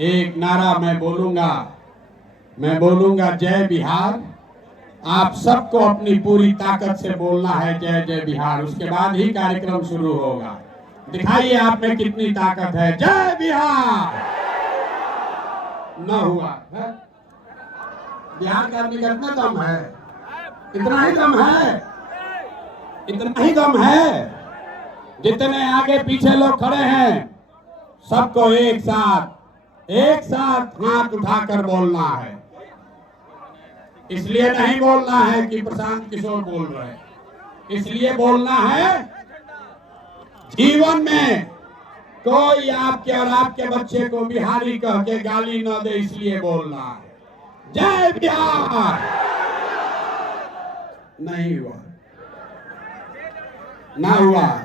एक नारा मैं बोलूंगा जय बिहार। आप सबको अपनी पूरी ताकत से बोलना है जय जय बिहार। उसके बाद ही कार्यक्रम शुरू होगा। दिखाइए आप में कितनी ताकत है। जय बिहार। न हुआ है? बिहार का आदमी का इतना दम है, इतना ही दम है, इतना ही दम है। जितने आगे पीछे लोग खड़े हैं सबको एक साथ हाथ उठाकर बोलना है। इसलिए नहीं बोलना है कि प्रशांत किशोर बोल रहे हैं, इसलिए बोलना है जीवन में कोई आपके और आपके बच्चे को बिहारी कह के गाली न दे, इसलिए बोलना है जय बिहार। नहीं हुआ, ना हुआ।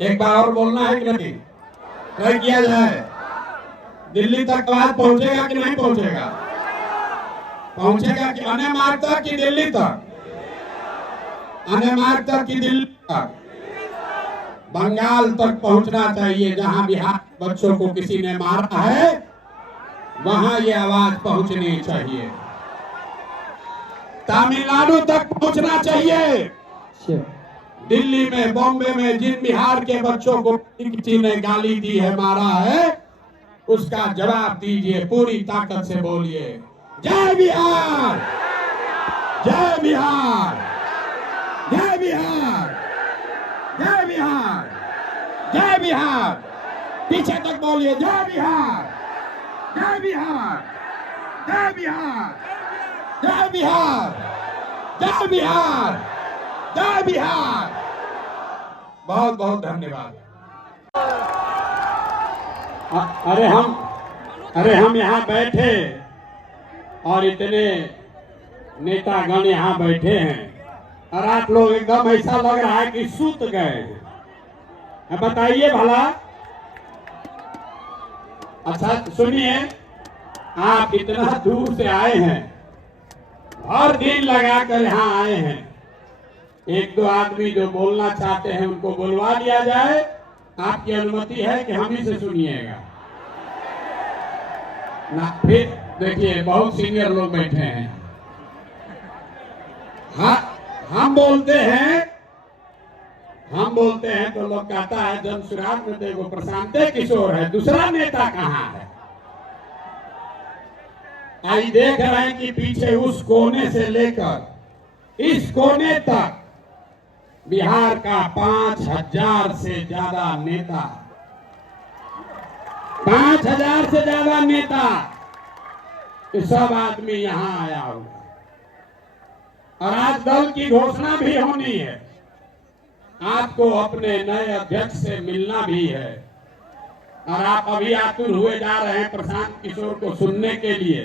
एक बार और बोलना है कि नहीं? ट्राई किया जाए। दिल्ली तक आवाज पहुंचेगा कि नहीं पहुंचेगा? पहुंचेगा कि अने मार्ग तक कि दिल्ली तक? अने मार्ग तक कि दिल्ली तक? बंगाल तक पहुंचना चाहिए। जहां बिहार बच्चों को किसी ने मारा है वहां ये आवाज पहुंचनी चाहिए। तमिलनाडु तक पहुंचना चाहिए। दिल्ली में, बॉम्बे में जिन बिहार के बच्चों को किसी ने गाली दी है, मारा है, उसका जवाब दीजिए। पूरी ताकत से बोलिए जय बिहार, जय बिहार, जय बिहार, जय बिहार, जय बिहार। पीछे तक बोलिए जय बिहार, जय बिहार, जय बिहार, जय बिहार, जय बिहार, जय बिहार। बहुत बहुत धन्यवाद। अरे हम यहाँ बैठे और इतने नेतागण यहाँ बैठे हैं और आप लोग एकदम ऐसा लग रहा है कि सूत गए हैं। बताइए भला। अच्छा सुनिए, आप इतना दूर से आए हैं, हर दिन लगाकर यहाँ आए हैं। एक दो आदमी जो बोलना चाहते हैं उनको बुलवा लिया जाए। आपकी अनुमति है कि हम ही से सुनिएगा ना? फिर देखिए बहुत सीनियर लोग बैठे हैं। हाँ, हम बोलते हैं तो लोग कहता है जन सुराग में देखो प्रशांत किशोर है, दूसरा नेता कहाँ है? आई देख रहे हैं कि पीछे उस कोने से लेकर इस कोने तक बिहार का 5000 से ज्यादा नेता, 5000 से ज्यादा नेता, ये सब आदमी यहां आया होगा। और आज दल की घोषणा भी होनी है। आपको अपने नए अध्यक्ष से मिलना भी है और आप अभी आतुर हुए जा रहे हैं प्रशांत किशोर को सुनने के लिए।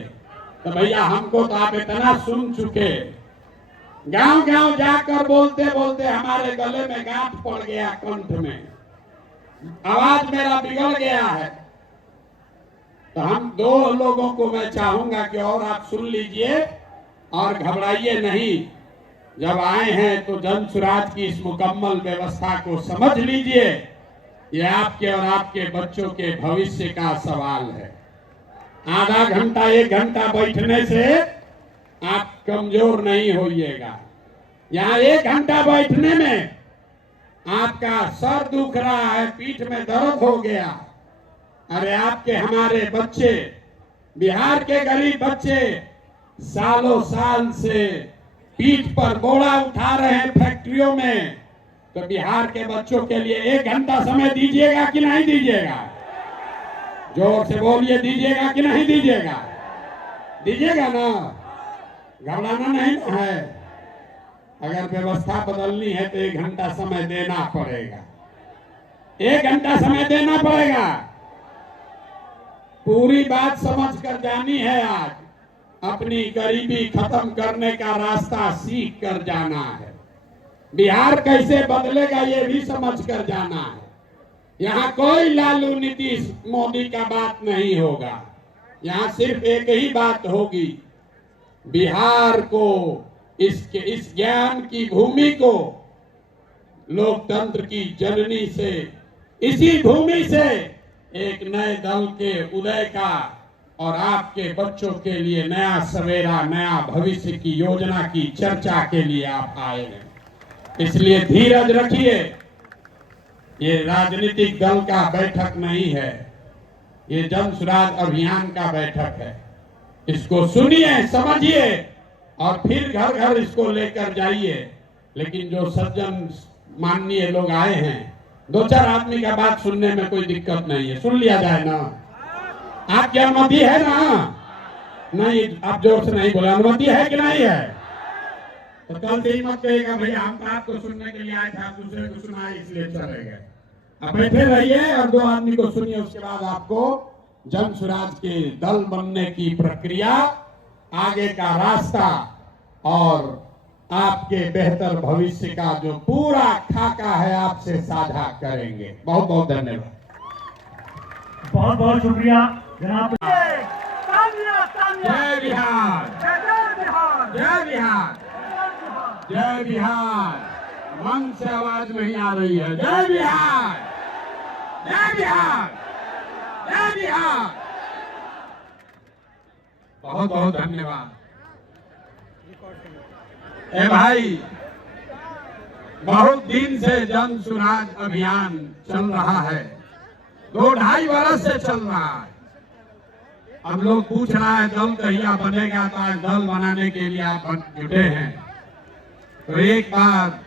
तो भैया हमको तो आप इतना सुन चुके, गांव गांव जाकर बोलते बोलते हमारे गले में गांठ पड़ गया, कंठ में आवाज मेरा बिगड़ गया है। तो हम दो लोगों को मैं चाहूंगा कि और आप सुन लीजिए और घबराइए नहीं। जब आए हैं तो जन सुराज की इस मुकम्मल व्यवस्था को समझ लीजिए। ये आपके और आपके बच्चों के भविष्य का सवाल है। आधा घंटा एक घंटा बैठने से आप कमजोर नहीं होइएगा। यहाँ एक घंटा बैठने में आपका सर दुख रहा है, पीठ में दर्द हो गया। अरे आपके हमारे बच्चे, बिहार के गरीब बच्चे सालों साल से पीठ पर बोरा उठा रहे हैं फैक्ट्रियों में। तो बिहार के बच्चों के लिए एक घंटा समय दीजिएगा कि नहीं दीजिएगा? जोर से बोलिए, दीजिएगा कि नहीं दीजिएगा? दीजिएगा ना? घबराना नहीं है। अगर व्यवस्था बदलनी है तो एक घंटा समय देना पड़ेगा, एक घंटा समय देना पड़ेगा। पूरी बात समझ कर जानी है। आज अपनी गरीबी खत्म करने का रास्ता सीख कर जाना है। बिहार कैसे बदलेगा ये भी समझ कर जाना है। यहाँ कोई लालू नीतीश मोदी का बात नहीं होगा। यहाँ सिर्फ एक ही बात होगी, बिहार को, इसके इस ज्ञान की भूमि को लोकतंत्र की जननी से, इसी भूमि से एक नए दल के उदय का और आपके बच्चों के लिए नया सवेरा, नया भविष्य की योजना की चर्चा के लिए आप आए हैं। इसलिए धीरज रखिए। ये राजनीतिक दल का बैठक नहीं है, ये जन सुराज अभियान का बैठक है। इसको सुनिए, समझिए और फिर घर घर इसको लेकर जाइए। लेकिन जो सज्जन माननीय लोग आए हैं, 2-4 आदमी का बात सुनने में कोई दिक्कत नहीं है, सुन लिया जाए ना। आपकी अनुमति है ना? नहीं, आप जोर से नहीं बोले, अनुमति है कि नहीं है? तो कल से ही मत कहिएगा भैया हम तो आपको सुनने के लिए आए थे, आप दूसरे को सुनाए इसलिए चले गए। अब बैठे रहिए और 2 आदमी को सुनिए, उसके बाद आपको जन सुराज के दल बनने की प्रक्रिया, आगे का रास्ता और आपके बेहतर भविष्य का जो पूरा खाका है आपसे साझा करेंगे। बहुत बहुत धन्यवाद। बहुत बहुत शुक्रिया जनाब। जय बिहार, जय बिहार, जय बिहार। मन से आवाज नहीं आ रही है। जय बिहार, जय बिहार, जय बिहार। बहुत बहुत धन्यवाद। ए भाई, बहुत दिन से जन सुराज अभियान चल रहा है, 2-2.5 वर्ष से चल रहा है। अब लोग पूछ रहा है दल कहिया बनेगा, तो आज दल बनाने के लिए आप जुटे हैं। तो एक बार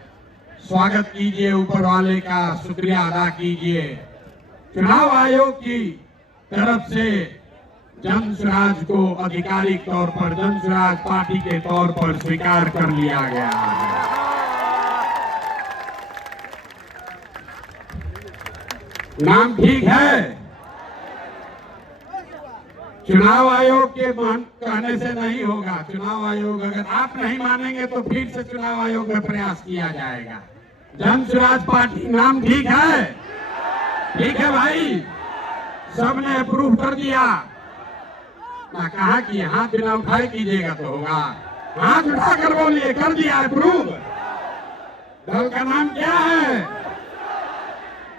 स्वागत कीजिए, ऊपर वाले का शुक्रिया अदा कीजिए। चुनाव आयोग की तरफ से जन सुराज को आधिकारिक तौर पर जन सुराज पार्टी के तौर पर स्वीकार कर लिया गया है। नाम ठीक है? चुनाव आयोग के कहने से नहीं होगा। चुनाव आयोग, अगर आप नहीं मानेंगे तो फिर से चुनाव आयोग में प्रयास किया जाएगा। जन सुराज पार्टी नाम ठीक है? ठीक है भाई, सबने अप्रूव कर दिया ना? कहा कि हाथ बिना उठाए कीजिएगा तो होगा। हाथ उठाकर बोलिए, कर दिया अप्रूव। दल का नाम क्या है?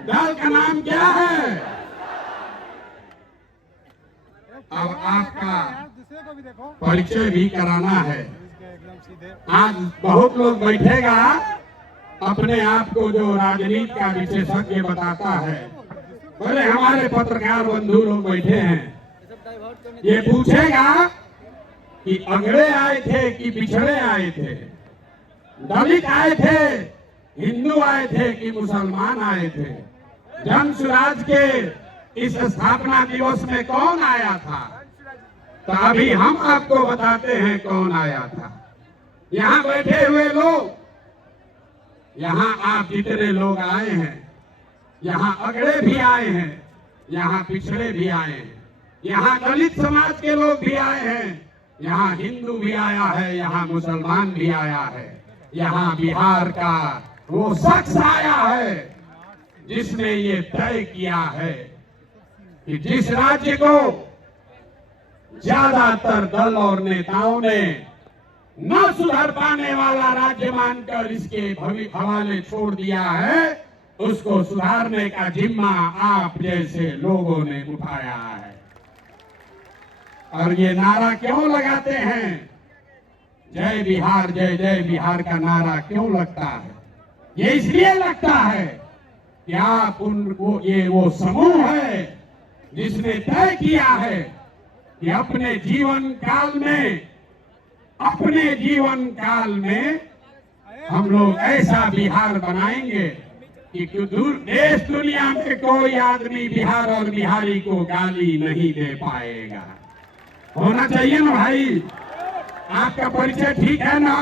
दल का नाम क्या है? अब आपका परिचय भी कराना है। आज बहुत लोग बैठेगा अपने आप को जो राजनीति का विशेषज्ञ बताता है। बोले हमारे पत्रकार बंधु लोग बैठे हैं, ये पूछेगा कि अगड़े आए थे कि पिछड़े आए थे, दलित आए थे, हिंदू आए थे कि मुसलमान आए थे। जन सुराज के इस स्थापना दिवस में कौन आया था? तो अभी हम आपको बताते हैं कौन आया था। यहाँ बैठे हुए लोग, यहाँ आप जितने लोग आए हैं, यहाँ अगड़े भी आए हैं, यहाँ पिछड़े भी आए हैं, यहाँ दलित समाज के लोग भी आए हैं, यहाँ हिंदू भी आया है, यहाँ मुसलमान भी आया है, यहाँ बिहार का वो शख्स आया है जिसने ये तय किया है कि जिस राज्य को ज्यादातर दल और नेताओं ने न सुधर पाने वाला राज्य मानकर इसके हवाले छोड़ दिया है, उसको सुधारने का जिम्मा आप जैसे लोगों ने उठाया है। और ये नारा क्यों लगाते हैं? जय बिहार, जय जय बिहार का नारा क्यों लगता है? ये इसलिए लगता है कि आप ये वो समूह है जिसने तय किया है कि अपने जीवन काल में हम लोग ऐसा बिहार बनाएंगे कि देश दुनिया में कोई आदमी बिहार और बिहारी को गाली नहीं दे पाएगा। होना चाहिए ना भाई? आपका परिचय ठीक है ना?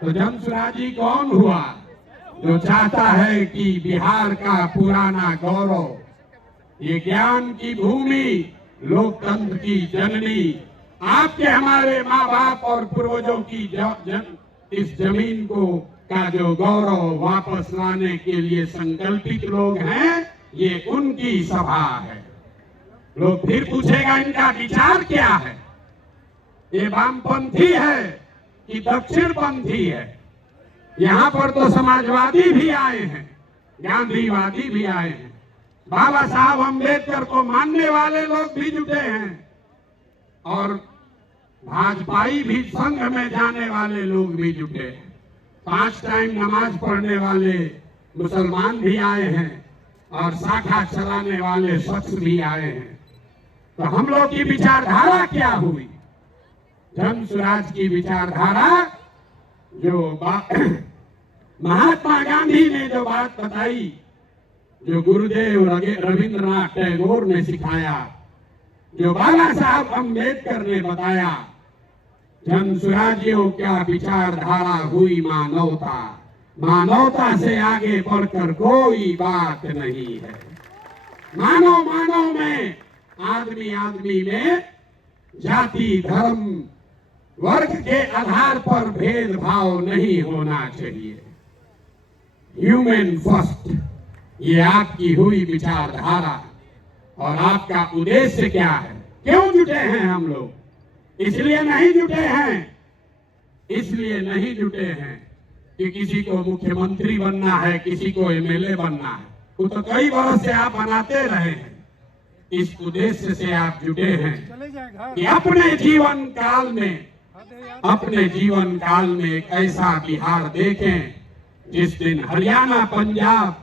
तो जन सुराजी कौन हुआ? जो चाहता है कि बिहार का पुराना गौरव, ये ज्ञान की भूमि, लोकतंत्र की जननी, आपके हमारे माँ बाप और पूर्वजों की इस जमीन को का जो गौरव वापस लाने के लिए संकल्पित लोग हैं, ये उनकी सभा है। लोग फिर पूछेगा इनका विचार क्या है? ये वामपंथी है कि दक्षिणपंथी है? यहाँ पर तो समाजवादी भी आए हैं, गांधीवादी भी आए हैं, बाबा साहब अम्बेडकर को मानने वाले लोग भी जुटे हैं और भाजपाई भी संघ में जाने वाले लोग भी जुटे हैं। 5 टाइम नमाज पढ़ने वाले मुसलमान भी आए हैं और शाखा चलाने वाले शख्स भी आए हैं। तो हम लोग की विचारधारा क्या हुई? जन स्वराज की विचारधारा जो महात्मा गांधी ने जो बात बताई, जो गुरुदेव रविंद्रनाथ टैगोर ने सिखाया, जो बाबा साहब अम्बेडकर ने बताया, जन स्वराज्यों क्या विचारधारा हुई मानवता। मानवता से आगे बढ़कर कोई बात नहीं है। मानव मानव में, आदमी आदमी में जाति धर्म वर्ग के आधार पर भेदभाव नहीं होना चाहिए। ह्यूमन फर्स्ट, ये आपकी हुई विचारधारा। और आपका उद्देश्य क्या है? क्यों जुटे हैं हम लोग? इसलिए नहीं जुटे हैं, इसलिए नहीं जुटे हैं कि किसी को मुख्यमंत्री बनना है, किसी को एमएलए बनना है। वो तो कई वर्ष से आप बनाते रहे हैं। इस उद्देश्य से आप जुटे हैं कि अपने जीवन काल में एक ऐसा बिहार देखें जिस दिन हरियाणा, पंजाब,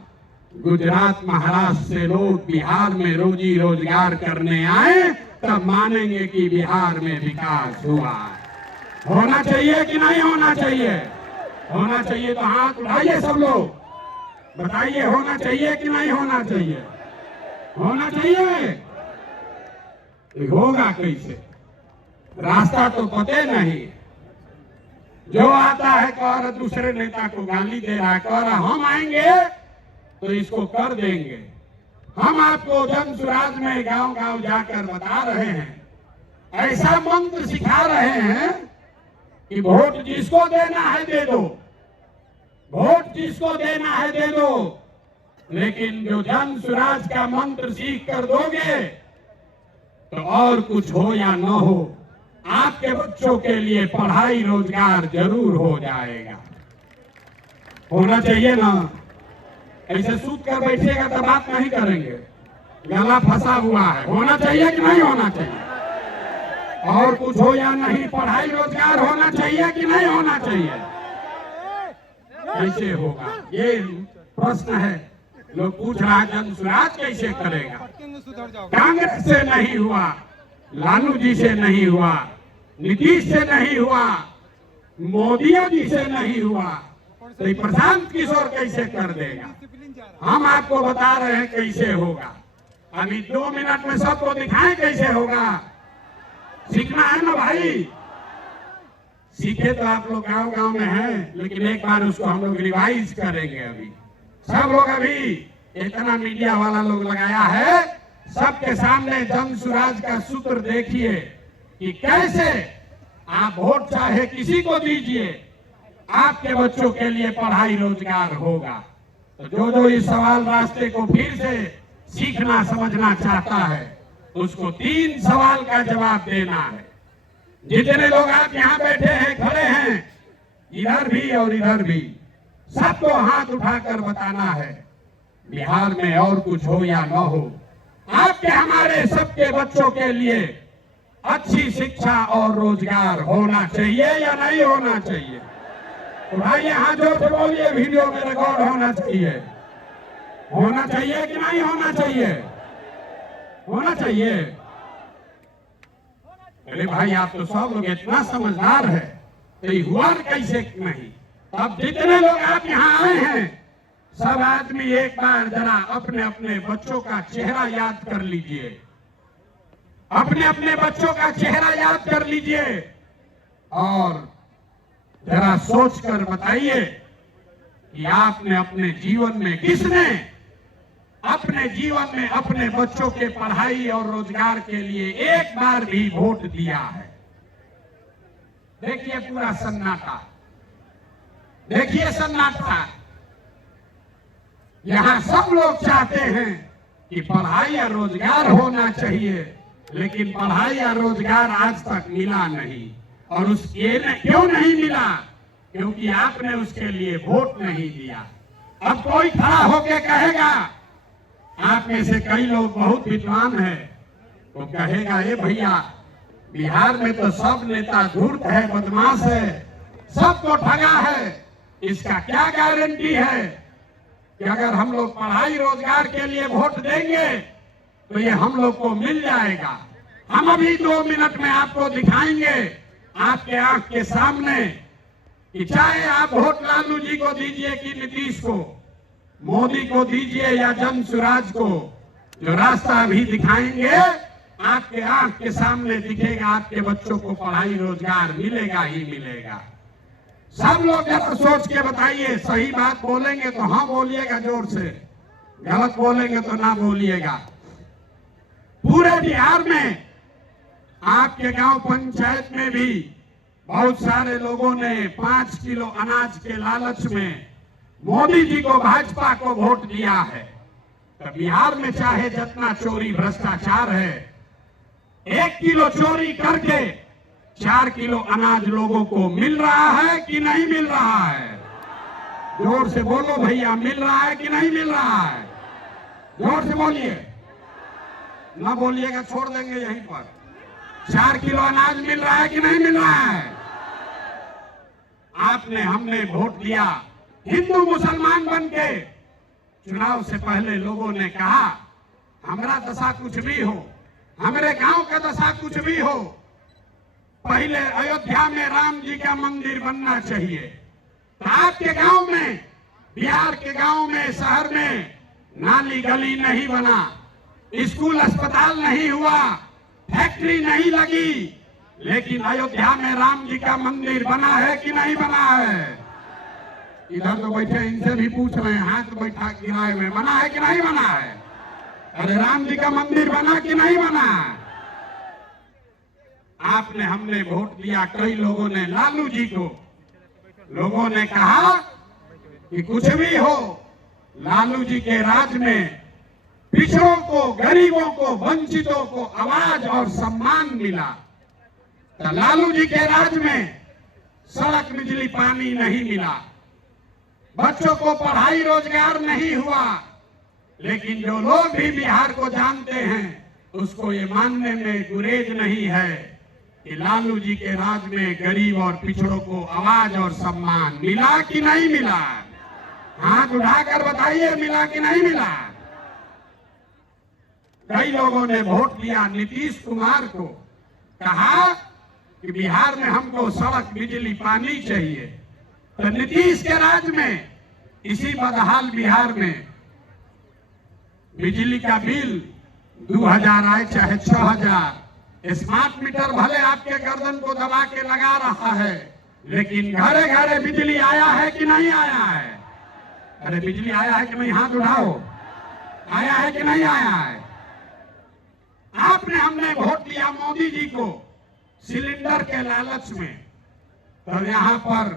गुजरात, महाराष्ट्र से लोग बिहार में रोजी रोजगार करने आए, तब मानेंगे कि बिहार में विकास हुआ। होना चाहिए कि नहीं होना चाहिए? होना चाहिए तो हाथ उठाइए सब लोग, बताइए होना चाहिए कि नहीं होना चाहिए? होना चाहिए। होगा कैसे? रास्ता तो पते नहीं। जो आता है कह रहा दूसरे नेता को गाली दे रहा है, कह रहा हम आएंगे तो इसको कर देंगे। हम आपको जन स्वराज में गांव गांव जाकर बता रहे हैं, ऐसा मंत्र सिखा रहे हैं कि वोट जिसको देना है दे दो, वोट जिसको देना है दे दो। लेकिन जो जन स्वराज का मंत्र सीख कर दोगे तो और कुछ हो या न हो, आपके बच्चों के लिए पढ़ाई रोजगार जरूर हो जाएगा। होना चाहिए ना? ऐसे सूत कर बैठिएगा तो बात नहीं करेंगे, गला फंसा हुआ है। होना चाहिए कि नहीं होना चाहिए? और कुछ हो या नहीं, पढ़ाई रोजगार होना चाहिए कि नहीं होना चाहिए? कैसे होगा? ये प्रश्न है। लोग पूछ रहा है जन स्वराज कैसे करेगा? कांग्रेस से नहीं हुआ, लालू जी से नहीं हुआ, नीतीश से नहीं हुआ, मोदी जी से नहीं हुआ, तो प्रशांत किशोर कैसे कर देगा? हम आपको बता रहे हैं कैसे होगा। अभी 2 मिनट में सबको दिखाएं कैसे होगा। सीखना है ना भाई? सीखे तो आप लोग गांव गांव में हैं, लेकिन एक बार उसको हम लोग रिवाइज करेंगे। अभी सब लोग, अभी इतना मीडिया वाला लोग लगाया है, सबके सामने जन स्वराज का सूत्र देखिए कि कैसे आप वोट चाहे किसी को दीजिए, आपके बच्चों के लिए पढ़ाई रोजगार होगा। तो जो इस सवाल रास्ते को फिर से सीखना समझना चाहता है, उसको 3 सवाल का जवाब देना है। जितने लोग आप यहाँ बैठे हैं, खड़े हैं, इधर भी और इधर भी, सबको हाथ उठाकर बताना है बिहार में और कुछ हो या न हो, आपके हमारे सबके बच्चों के लिए अच्छी शिक्षा और रोजगार होना चाहिए या नहीं होना चाहिए? तो भाई यहाँ जोर से बोलिए, वीडियो में रिकॉर्ड होना चाहिए। होना चाहिए कि नहीं होना चाहिए? होना चाहिए। अरे भाई आप तो सब लोग इतना समझदार है, तो ये हुआ कैसे नहीं? अब जितने लोग आप यहाँ आए हैं, सब आदमी एक बार जरा अपने अपने बच्चों का चेहरा याद कर लीजिए, अपने अपने बच्चों का चेहरा याद कर लीजिए और जरा सोच कर बताइए कि आपने अपने जीवन में, किसने अपने जीवन में अपने बच्चों के पढ़ाई और रोजगार के लिए एक बार भी वोट दिया है? देखिए पूरा सन्नाटा, देखिए सन्नाटा। यहाँ सब लोग चाहते हैं कि पढ़ाई या रोजगार होना चाहिए, लेकिन पढ़ाई या रोजगार आज तक मिला नहीं। और उसके क्यों नहीं मिला? क्योंकि आपने उसके लिए वोट नहीं दिया। अब कोई खड़ा होके कहेगा आप में से कई लोग बहुत विद्वान हैं, तो कहेगा ये भैया बिहार में तो सब नेता धूर्त है, बदमाश है, सबको ठगा है, इसका क्या गारंटी है कि अगर हम लोग पढ़ाई रोजगार के लिए वोट देंगे तो ये हम लोग को मिल जाएगा। हम अभी 2 मिनट में आपको दिखाएंगे आपके आंख के सामने कि चाहे आप वोट लालू जी को दीजिए कि नीतीश को, मोदी को दीजिए या जन स्वराज को, जो रास्ता अभी दिखाएंगे आपके आंख के सामने दिखेगा, आपके बच्चों को पढ़ाई रोजगार मिलेगा ही मिलेगा। सब लोग जरा सोच के बताइए, सही बात बोलेंगे तो हाँ बोलिएगा जोर से, गलत बोलेंगे तो ना बोलिएगा। पूरे बिहार में आपके गांव पंचायत में भी बहुत सारे लोगों ने 5 किलो अनाज के लालच में मोदी जी को, भाजपा को वोट दिया है। तो बिहार में चाहे जितना चोरी भ्रष्टाचार है, 1 किलो चोरी करके 4 किलो अनाज लोगों को मिल रहा है कि नहीं मिल रहा है? जोर से बोलो भैया, मिल रहा है कि नहीं मिल रहा है? जोर से बोलिए, ना बोलिएगा छोड़ देंगे यहीं पर। 4 किलो अनाज मिल रहा है कि नहीं मिल रहा है? आपने, हमने वोट दिया हिंदू मुसलमान बन के। चुनाव से पहले लोगों ने कहा हमारा दशा कुछ भी हो, हमारे गांव का दशा कुछ भी हो, पहले अयोध्या में राम जी का मंदिर बनना चाहिए। तो आपके गांव में, बिहार के गांव में, शहर में नाली गली नहीं बना, स्कूल अस्पताल नहीं हुआ, फैक्ट्री नहीं लगी, लेकिन अयोध्या में राम जी का मंदिर बना है कि नहीं बना है? इधर तो बैठे, इनसे भी पूछ रहे हैं, हाथ बैठा किराए में, बना है कि नहीं बना है? अरे राम जी का मंदिर बना कि नहीं बना? आपने, हमने वोट दिया कई लोगों ने लालू जी को। लोगों ने कहा कि कुछ भी हो, लालू जी के राज में पिछड़ों को, गरीबों को, वंचितों को आवाज और सम्मान मिला। तो लालू जी के राज में सड़क, बिजली, पानी नहीं मिला, बच्चों को पढ़ाई रोजगार नहीं हुआ। लेकिन जो लोग भी बिहार को जानते हैं उसको ये मानने में गुरेज नहीं है कि लालू जी के राज में गरीब और पिछड़ों को आवाज और सम्मान मिला कि नहीं मिला? हाथ उठाकर बताइए, मिला कि नहीं मिला? कई लोगों ने वोट दिया नीतीश कुमार को, कहा कि बिहार में हमको सड़क, बिजली, पानी चाहिए। तो नीतीश के राज में इसी बदहाल बिहार में बिजली का बिल 2000 आए चाहे 6000, स्मार्ट मीटर भले आपके गर्दन को दबा के लगा रहा है, लेकिन घरे घरे बिजली आया है कि नहीं आया है? अरे बिजली आया है कि नहीं? हाथ उठाओ, आया है कि नहीं आया है? आपने, हमने वोट दिया मोदी जी को सिलेंडर के लालच में। तो यहाँ पर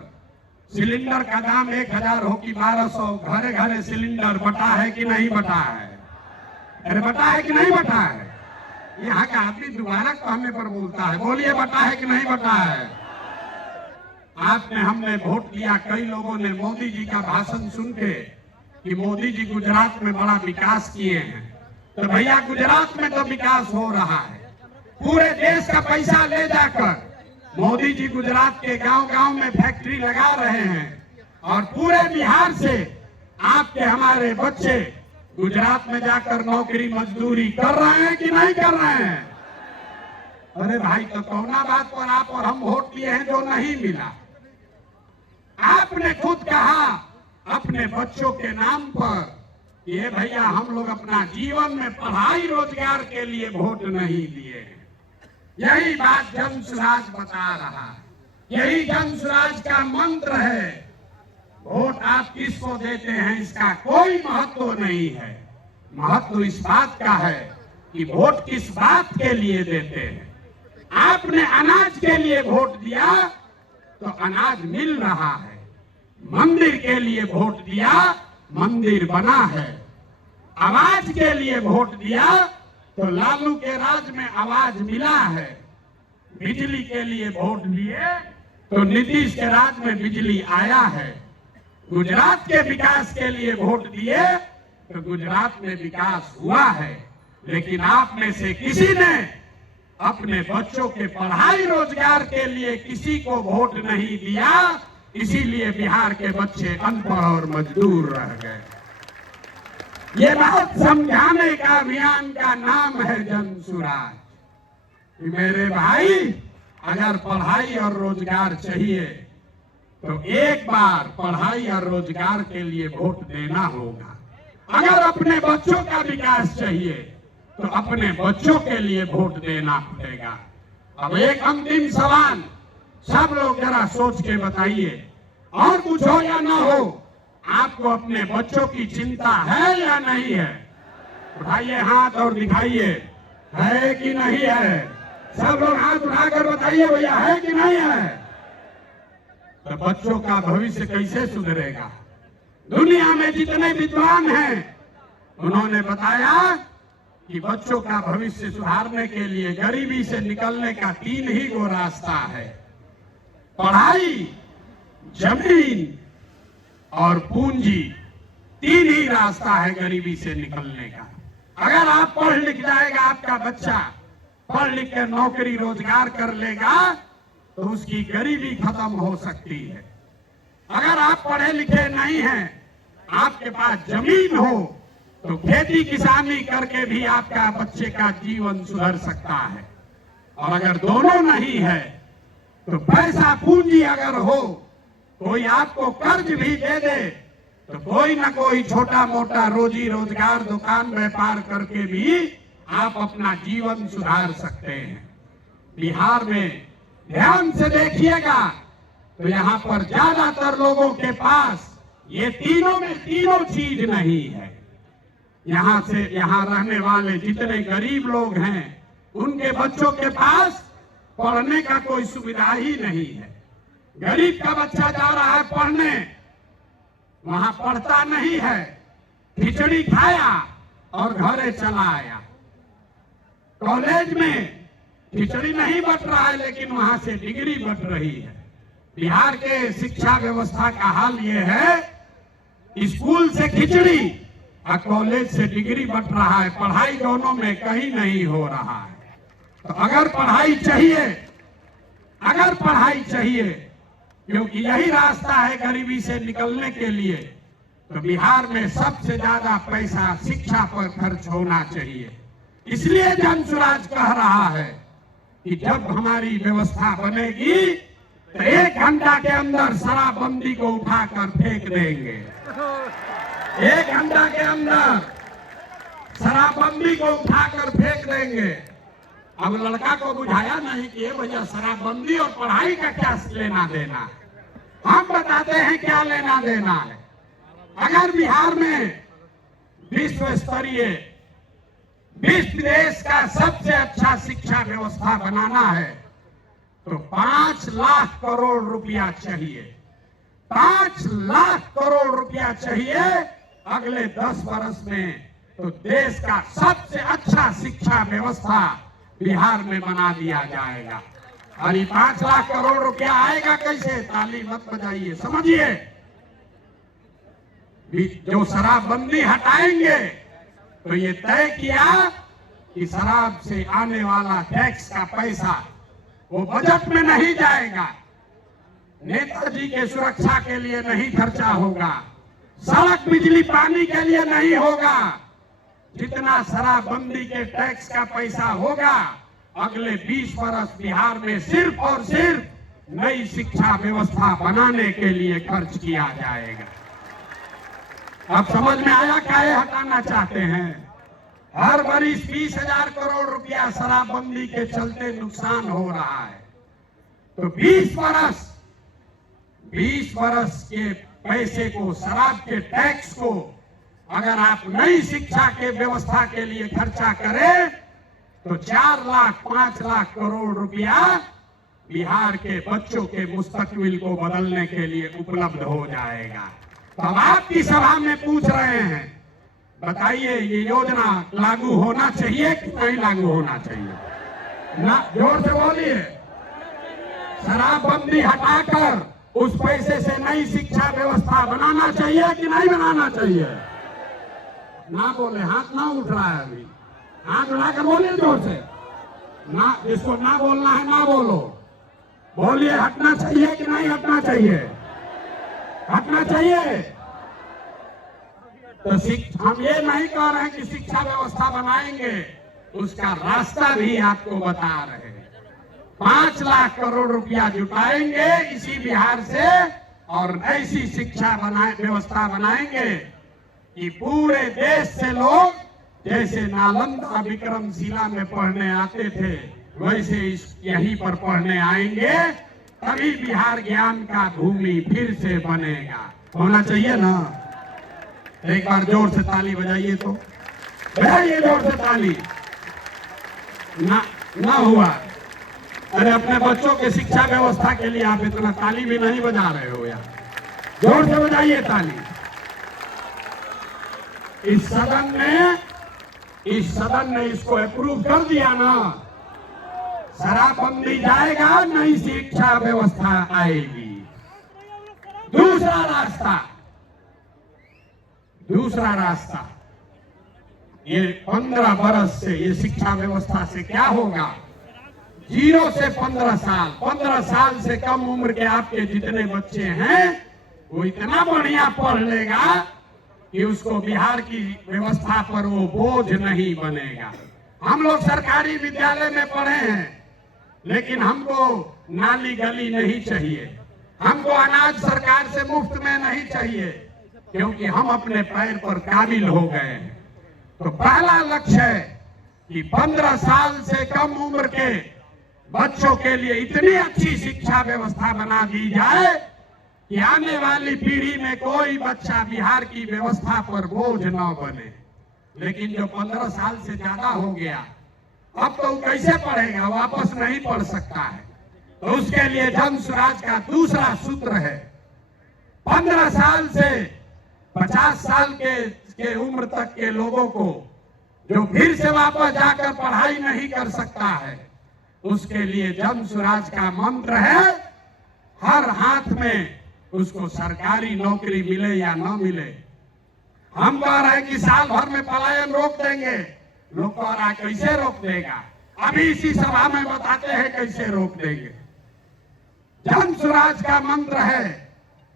सिलेंडर का दाम 1000 हो कि 1200, घरे घरे सिलेंडर बटा है कि नहीं बटा है? अरे बटा है कि नहीं बटा है? यहाँ का आदमी दोबारा कहने पर बोलता है, बोलिए बटा है कि नहीं बटा है? आपने, हमने वोट दिया कई लोगों ने मोदी जी का भाषण सुन के कि मोदी जी गुजरात में बड़ा विकास किए हैं। तो भैया गुजरात में तो विकास हो रहा है, पूरे देश का पैसा ले जाकर मोदी जी गुजरात के गांव-गांव में फैक्ट्री लगा रहे हैं, और पूरे बिहार से आपके, हमारे बच्चे गुजरात में जाकर नौकरी मजदूरी कर रहे हैं कि नहीं कर रहे हैं? अरे भाई, तो कौना बात पर आप और हम वोट दिए हैं जो नहीं मिला? आपने खुद कहा अपने बच्चों के नाम पर, ये भैया हम लोग अपना जीवन में पढ़ाई रोजगार के लिए वोट नहीं दिए। यही बात जन स्वराज बता रहा है, यही जन स्वराज का मंत्र है। वोट आप किसको देते हैं इसका कोई महत्व नहीं है, महत्व इस बात का है कि वोट किस बात के लिए देते हैं। आपने अनाज के लिए वोट दिया तो अनाज मिल रहा है, मंदिर के लिए वोट दिया, मंदिर बना है, आवाज के लिए वोट दिया तो लालू के राज में आवाज मिला है, बिजली के लिए वोट दिए तो नीतीश के राज में बिजली आया है, गुजरात के विकास के लिए वोट दिए तो गुजरात में विकास हुआ है, लेकिन आप में से किसी ने अपने बच्चों के पढ़ाई रोजगार के लिए किसी को वोट नहीं दिया, इसीलिए बिहार के बच्चे अनपढ़ और मजदूर रह गए। ये बात समझाने का अभियान का नाम है जन सुराज। मेरे भाई, अगर पढ़ाई और रोजगार चाहिए तो एक बार पढ़ाई और रोजगार के लिए वोट देना होगा। अगर अपने बच्चों का विकास चाहिए तो अपने बच्चों के लिए वोट देना पड़ेगा। अब एक अंतिम सवाल, सब लोग जरा सोच के बताइए, और कुछ हो या ना हो, आपको अपने बच्चों की चिंता है या नहीं है? उठाइए हाथ और दिखाइए, है कि नहीं है? सब लोग हाथ उठाकर बताइए भैया, है कि नहीं है? तो बच्चों का भविष्य कैसे सुधरेगा? दुनिया में जितने विद्वान हैं उन्होंने बताया कि बच्चों का भविष्य सुधारने के लिए गरीबी से निकलने का 3 ही गो रास्ता है, पढ़ाई, जमीन और पूंजी। 3 ही रास्ता है गरीबी से निकलने का। अगर आप पढ़ लिख जाएगा, आपका बच्चा पढ़ लिख कर नौकरी रोजगार कर लेगा तो उसकी गरीबी खत्म हो सकती है। अगर आप पढ़े लिखे नहीं हैं, आपके पास जमीन हो तो खेती किसानी करके भी आपका बच्चे का जीवन सुधर सकता है। और अगर दोनों नहीं है तो पैसा पूंजी अगर हो, कोई आपको कर्ज भी दे दे तो कोई ना कोई छोटा मोटा रोजी रोजगार दुकान व्यापार करके भी आप अपना जीवन सुधार सकते हैं। बिहार में ध्यान से देखिएगा तो यहाँ पर ज्यादातर लोगों के पास ये तीनों में तीनों चीज नहीं है। यहाँ रहने वाले जितने गरीब लोग हैं उनके बच्चों के पास पढ़ने का कोई सुविधा ही नहीं है। गरीब का बच्चा जा रहा है पढ़ने, वहां पढ़ता नहीं है, खिचड़ी खाया और घरे चला आया। कॉलेज में खिचड़ी नहीं बट रहा है, लेकिन वहां से डिग्री बट रही है। बिहार के शिक्षा व्यवस्था का हाल ये है, स्कूल से खिचड़ी और कॉलेज से डिग्री बट रहा है, पढ़ाई दोनों में कहीं नहीं हो रहा है। तो अगर पढ़ाई चाहिए, क्योंकि यही रास्ता है गरीबी से निकलने के लिए, तो बिहार में सबसे ज्यादा पैसा शिक्षा पर खर्च होना चाहिए। इसलिए जन सुराज कह रहा है कि जब हमारी व्यवस्था बनेगी तो 1 घंटा के अंदर शराबबंदी को उठाकर फेंक देंगे। 1 घंटा के अंदर शराबबंदी को उठाकर फेंक देंगे। अब लड़का को बुझाया नहीं कि ये भैया शराबबंदी और पढ़ाई का क्या लेना देना, हम बताते हैं क्या लेना देना है। अगर बिहार में विश्व स्तरीय, विश्व देश का सबसे अच्छा शिक्षा व्यवस्था बनाना है तो 5 लाख करोड़ रुपया चाहिए। 5 लाख करोड़ रुपया चाहिए अगले 10 वर्ष में, तो देश का सबसे अच्छा शिक्षा व्यवस्था बिहार में बना दिया जाएगा। और ये 5 लाख करोड़ रुपया आएगा कैसे? ताली मत बजाइए, समझिए। जो शराबबंदी हटाएंगे तो ये तय किया कि शराब से आने वाला टैक्स का पैसा वो बजट में नहीं जाएगा, नेताजी के सुरक्षा के लिए नहीं खर्चा होगा, सड़क बिजली पानी के लिए नहीं होगा। जितना शराबबंदी के टैक्स का पैसा होगा अगले 20 वर्ष बिहार में सिर्फ और सिर्फ नई शिक्षा व्यवस्था बनाने के लिए खर्च किया जाएगा। अब समझ में आया काहे हटाना चाहते हैं? हर बरिस 20,000 करोड़ रुपया शराबबंदी के चलते नुकसान हो रहा है, तो 20 वर्ष के पैसे को, शराब के टैक्स को अगर आप नई शिक्षा के व्यवस्था के लिए खर्चा करें तो 4 लाख 5 लाख करोड़ रुपया बिहार के बच्चों के मुस्तकबिल को बदलने के लिए उपलब्ध हो जाएगा। तो अब आपकी सभा में पूछ रहे हैं, बताइए ये योजना लागू होना चाहिए कि नहीं लागू होना चाहिए? ना, जोर से बोलिए। शराबबंदी हटाकर उस पैसे से नई शिक्षा व्यवस्था बनाना चाहिए कि नहीं बनाना चाहिए? ना बोले, हाथ ना उठ रहा है अभी, हाथ उठाकर बोलिए जोर से। ना, जिसको ना बोलना है ना बोलो, बोलिए हटना चाहिए कि नहीं हटना चाहिए, हटना चाहिए। तो हम ये नहीं कह रहे हैं कि शिक्षा व्यवस्था बनाएंगे, उसका रास्ता भी आपको बता रहे हैं। 5 लाख करोड़ रुपया जुटाएंगे इसी बिहार से और ऐसी शिक्षा व्यवस्था बनाएंगे कि पूरे देश से लोग जैसे नालंदा विक्रमशिला में पढ़ने आते थे वैसे यहीं पर पढ़ने आएंगे, तभी बिहार ज्ञान का भूमि फिर से बनेगा। होना चाहिए ना? एक बार जोर से ताली बजाइए, तो बजाइए जोर से ताली। ना हुआ। अरे अपने बच्चों के शिक्षा व्यवस्था के लिए आप इतना ताली भी नहीं बजा रहे हो यार, जोर से बजाइए ताली। इस सदन ने इसको अप्रूव कर दिया ना, शराबबंदी जाएगा, नई शिक्षा व्यवस्था आएगी। दूसरा रास्ता ये 15 बरस से ये शिक्षा व्यवस्था से क्या होगा? 0 से 15 साल, 15 साल से कम उम्र के आपके जितने बच्चे हैं वो इतना बढ़िया पढ़ लेगा कि उसको बिहार की व्यवस्था पर वो बोझ नहीं बनेगा। हम लोग सरकारी विद्यालय में पढ़े हैं, लेकिन हमको नाली गली नहीं चाहिए, हमको अनाज सरकार से मुफ्त में नहीं चाहिए, क्योंकि हम अपने पैर पर काबिल हो गए हैं। तो पहला लक्ष्य है कि 15 साल से कम उम्र के बच्चों के लिए इतनी अच्छी शिक्षा व्यवस्था बना दी जाए कि आने वाली पीढ़ी में कोई बच्चा बिहार की व्यवस्था पर बोझ न बने। लेकिन जो 15 साल से ज्यादा हो गया, अब तो कैसे पढ़ेगा? वापस नहीं पढ़ सकता है। तो उसके लिए जन स्वराज का दूसरा सूत्र है, 15 साल से 50 साल के उम्र तक के लोगों को जो फिर से वापस जाकर पढ़ाई नहीं कर सकता है, उसके लिए जन स्वराज का मंत्र है, हर हाथ में उसको सरकारी नौकरी मिले या न मिले। हम कह रहे हैं कि साल भर में पलायन रोक देंगे, लोग कह रहा है कैसे रोक देगा? अभी इसी सभा में बताते हैं कैसे रोक देंगे। जन स्वराज का मंत्र है,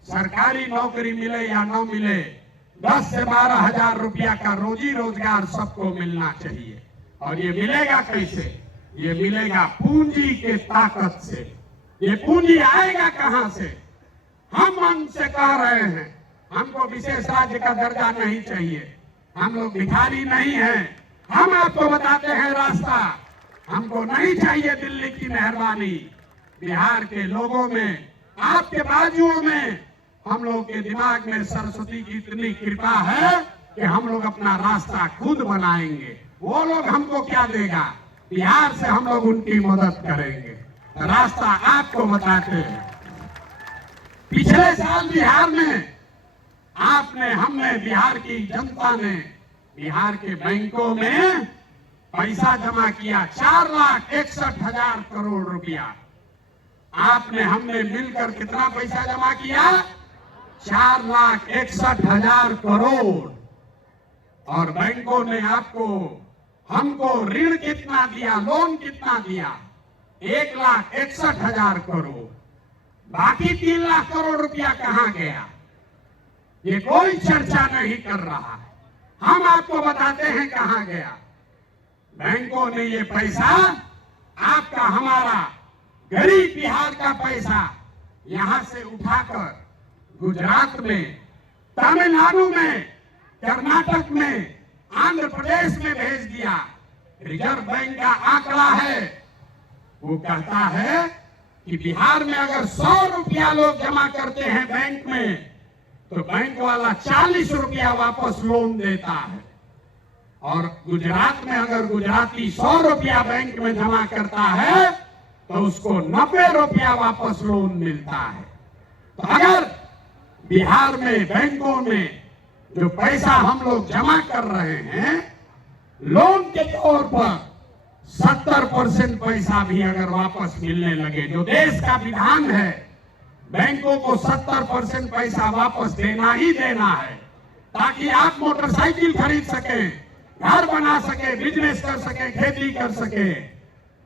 सरकारी नौकरी मिले या न मिले, 10 से 12 हजार रुपया का रोजी रोजगार सबको मिलना चाहिए। और ये मिलेगा कैसे? ये मिलेगा पूंजी के ताकत से। ये पूंजी आएगा कहां से? हम मन से कह रहे हैं, हमको विशेष राज्य का दर्जा नहीं चाहिए, हम लोग भिखारी नहीं हैं। हम आपको बताते हैं रास्ता, हमको नहीं चाहिए दिल्ली की मेहरबानी। बिहार के लोगों में, आपके बाजुओं में, हम लोग के दिमाग में सरस्वती की इतनी कृपा है कि हम लोग अपना रास्ता खुद बनाएंगे। वो लोग हमको क्या देगा? बिहार से हम लोग उनकी मदद करेंगे। रास्ता आपको बताते हैं। पिछले साल बिहार में हमने बिहार की जनता ने बिहार के बैंकों में पैसा जमा किया, 4,61,000 करोड़ रुपया। हमने मिलकर कितना पैसा जमा किया? 4,61,000 करोड़। और बैंकों ने हमको ऋण कितना दिया, लोन कितना दिया? 1,61,000 करोड़। बाकी 3 लाख करोड़ रुपया कहां गया? ये कोई चर्चा नहीं कर रहा है। हम आपको बताते हैं कहां गया। बैंकों ने ये पैसा, आपका हमारा गरीब बिहार का पैसा यहां से उठाकर गुजरात में, तमिलनाडु में, कर्नाटक में, आंध्र प्रदेश में भेज दिया। रिजर्व बैंक का आंकड़ा है, वो कहता है कि बिहार में अगर 100 रुपया लोग जमा करते हैं बैंक में, तो बैंक वाला 40 रुपया वापस लोन देता है। और गुजरात में अगर गुजराती 100 रुपया बैंक में जमा करता है तो उसको 90 रुपया वापस लोन मिलता है। तो अगर बिहार में बैंकों में जो पैसा हम लोग जमा कर रहे हैं लोन के तौर पर, 70% पैसा भी अगर वापस मिलने लगे, जो देश का विधान है, बैंकों को 70% पैसा वापस देना ही देना है। ताकि आप मोटरसाइकिल खरीद सके, घर बना सके, बिजनेस कर सके, खेती कर सके।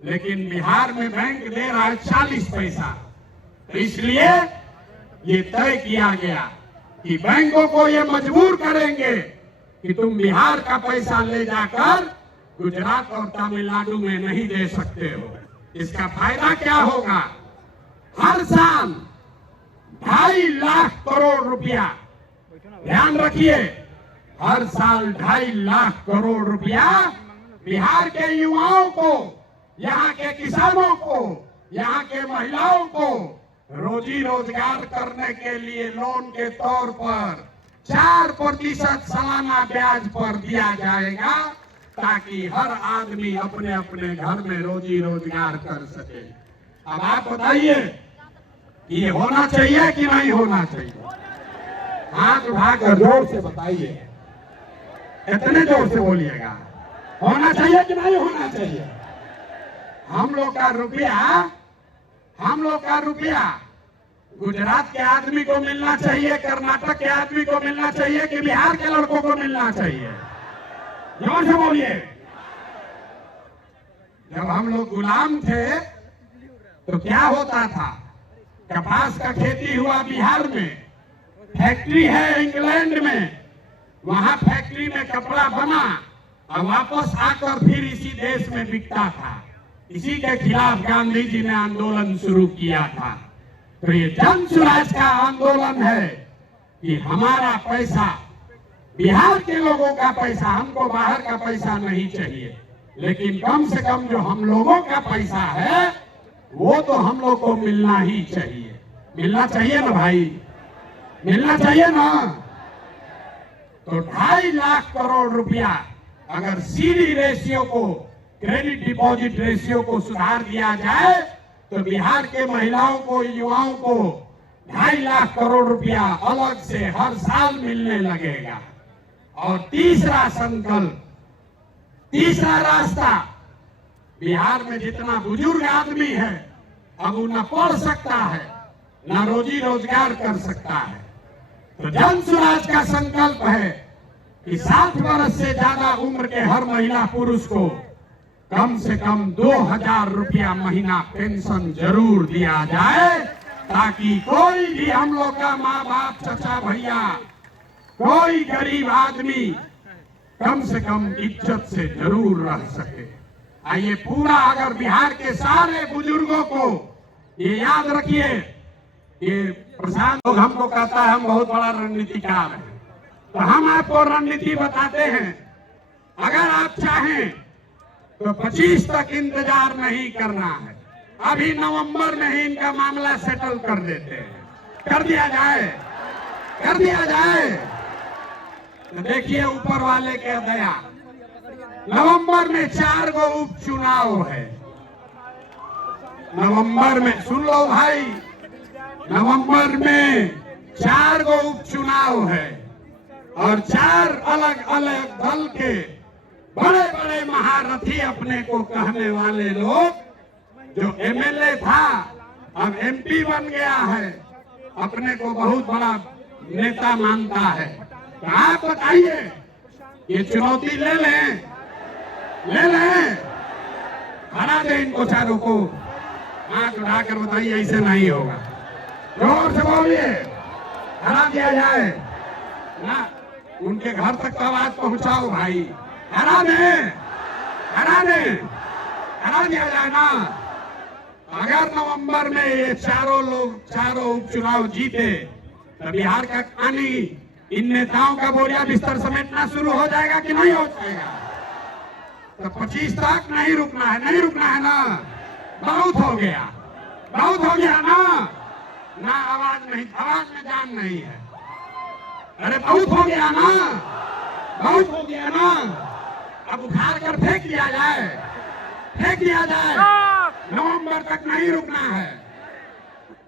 लेकिन बिहार में बैंक दे रहा है 40 पैसा। तो इसलिए ये तय किया गया कि बैंकों को ये मजबूर करेंगे कि तुम बिहार का पैसा ले जाकर गुजरात और तमिलनाडु में नहीं दे सकते हो। इसका फायदा क्या होगा? हर साल 2.5 लाख करोड़ रुपया, ध्यान रखिए, हर साल 2.5 लाख करोड़ रुपया बिहार के युवाओं को, यहाँ के किसानों को, यहाँ के महिलाओं को रोजी रोजगार करने के लिए लोन के तौर पर 4% सालाना ब्याज पर दिया जाएगा, ताकि हर आदमी अपने अपने घर में रोजी रोजगार कर सके। अब आप बताइए, ये होना चाहिए कि नहीं होना चाहिए? हाथ उठाकर जोर से बताइए, इतने जोर से बोलिएगा, होना चाहिए कि नहीं होना चाहिए? हम लोग का रुपया गुजरात के आदमी को मिलना चाहिए, कर्नाटक के आदमी को मिलना चाहिए कि बिहार के लड़कों को मिलना चाहिए? जोर से बोलिए। जब हम लोग गुलाम थे तो क्या होता था? कपास का खेती हुआ बिहार में, फैक्ट्री है इंग्लैंड में, वहां फैक्ट्री में कपड़ा बना और वापस आकर फिर इसी देश में बिकता था। इसी के खिलाफ गांधी जी ने आंदोलन शुरू किया था। तो ये जन स्वराज का आंदोलन है कि हमारा पैसा, बिहार के लोगों का पैसा, हमको बाहर का पैसा नहीं चाहिए, लेकिन कम से कम जो हम लोगों का पैसा है वो तो हम लोग को मिलना ही चाहिए। मिलना चाहिए ना भाई, मिलना चाहिए ना। तो 2.5 लाख करोड़ रुपया अगर सीडी रेशियो को, क्रेडिट डिपॉजिट रेशियो को सुधार दिया जाए तो बिहार के महिलाओं को, युवाओं को 2.5 लाख करोड़ रुपया अलग से हर साल मिलने लगेगा। और तीसरा संकल्प, तीसरा रास्ता, बिहार में जितना बुजुर्ग आदमी है अब वो न पढ़ सकता है, न रोजी रोजगार कर सकता है। तो जन स्वराज का संकल्प है कि 60 वर्ष से ज्यादा उम्र के हर महिला पुरुष को कम से कम 2,000 रुपया महीना पेंशन जरूर दिया जाए, ताकि कोई भी हम लोग का माँ बाप, चाचा भैया, कोई गरीब आदमी कम से कम इज्जत से जरूर रह सके। आइए, पूरा अगर बिहार के सारे बुजुर्गों को ये याद रखिए, ये प्रशांत लोग हमको कहता है हम बहुत बड़ा रणनीतिकार है, तो हम आपको रणनीति बताते हैं। अगर आप चाहें तो 25 तक इंतजार नहीं करना है, अभी नवंबर में ही इनका मामला सेटल कर देते हैं, कर दिया जाए, कर दिया जाए। तो देखिए ऊपर वाले के दया, नवंबर में 4 गो उपचुनाव है। नवंबर में, सुन लो भाई, नवंबर में 4 गो उपचुनाव है और 4 अलग अलग दल के बड़े बड़े महारथी, अपने को कहने वाले लोग, जो एमएलए था अब एमपी बन गया है, अपने को बहुत बड़ा नेता मानता है। तो आप बताइए, ये चुनौती ले लें, ले लें, हरा दे इनको चारों को। हाथ उठाकर बताइए, ऐसे नहीं होगा, जोर से बोलिए, हरा दिया जाए ना। उनके घर तक तो आवाज पहुंचाओ भाई, हरा दे, हरा दे, हरा दिया जाए ना। अगर नवंबर में ये चारों लोग, चारों उपचुनाव जीते तो बिहार का कहानी, इन नेताओं का बोरिया बिस्तर समेटना शुरू हो जाएगा कि नहीं हो जाएगा? तो 25 तक नहीं रुकना है, नहीं रुकना है ना। बहुत हो गया, बहुत हो गया ना। ना आवाज नहीं, आवाज में जान नहीं है। अरे बहुत हो गया ना, बहुत हो गया ना। अब उखाड़ कर फेंक दिया जाए, फेंक दिया जाए। नवंबर तक नहीं रुकना है,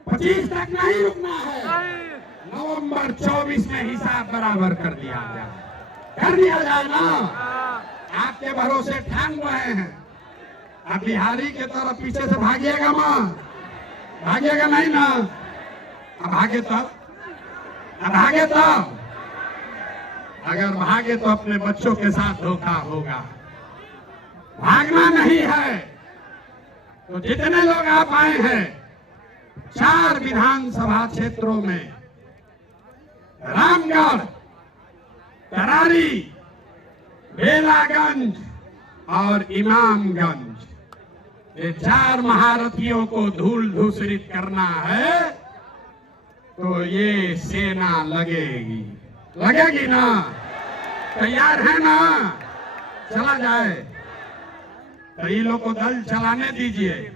25 तक नहीं रुकना है। नवंबर 24 में हिसाब बराबर कर दिया जाए, कर दिया जाए ना। आपके भरोसे ठान रहे हैं, अब बिहारी के तरफ पीछे से भागिएगा मां, भागिएगा नहीं ना। अब भागे तब, अब भागे तब, अगर भागे तो अपने बच्चों के साथ धोखा होगा। भागना नहीं है तो जितने लोग आप आए हैं 4 विधानसभा क्षेत्रों में, रामगढ़, तरारी, बेलागंज और इमामगंज, ये 4 महारथियों को धूल धूसरित करना है तो ये सेना लगेगी, लगेगी ना? तैयार है ना? चला जाए तो ये लोग को दल चलाने दीजिए।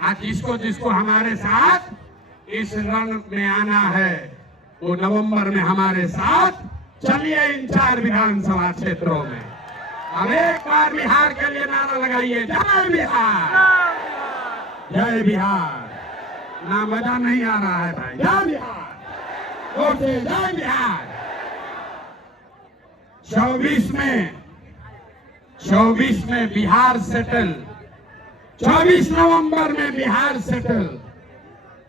आज जिसको जिसको हमारे साथ इस रण में आना है वो नवंबर में हमारे साथ चलिए इन 4 विधानसभा क्षेत्रों में। अब एक बार बिहार के लिए नारा लगाइए, जय बिहार, जय बिहार। ना मजा नहीं आ रहा है भाई, जय बिहार, जोर से जय बिहार। 24 में बिहार सेटल, 24 नवंबर में बिहार सेटल,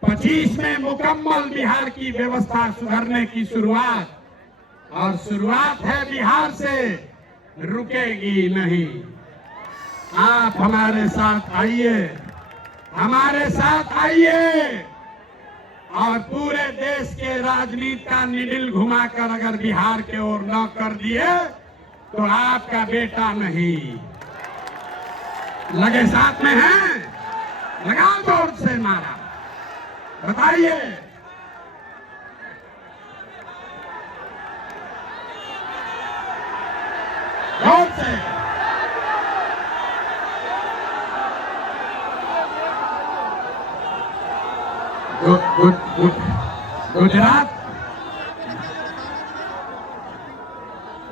25 में मुकम्मल बिहार की व्यवस्था सुधारने की शुरुआत, और शुरुआत है बिहार से, रुकेगी नहीं। आप हमारे साथ आइए, हमारे साथ आइए और पूरे देश के राजनीति का निडिल घुमाकर अगर बिहार के ओर न कर दिए तो आपका बेटा नहीं। लगे साथ में हैं? लगाओ जोर से नारा, बताइए। जोर से।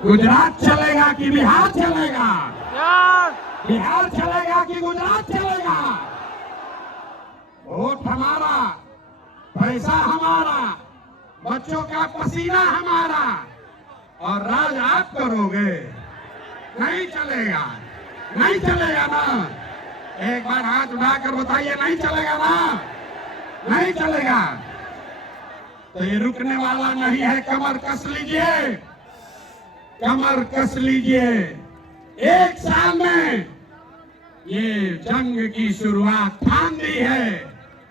गुजरात चलेगा कि बिहार चलेगा? बिहार चलेगा कि गुजरात चलेगा? वोट हमारा, पैसा हमारा, बच्चों का पसीना हमारा, और राज आप करोगे। नहीं चलेगा, नहीं चलेगा ना? एक बार हाथ उठाकर बताइए, नहीं चलेगा ना? नहीं चलेगा तो ये रुकने वाला नहीं है। कमर कस लीजिए, कमर कस लीजिए। 1 साल में ये जंग की शुरुआत ठान दी है,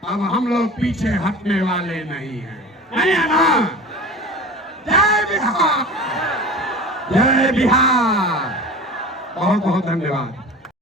अब हम लोग पीछे हटने वाले नहीं हैं, नहीं है ना? जय बिहार, जय बिहार। बहुत बहुत धन्यवाद।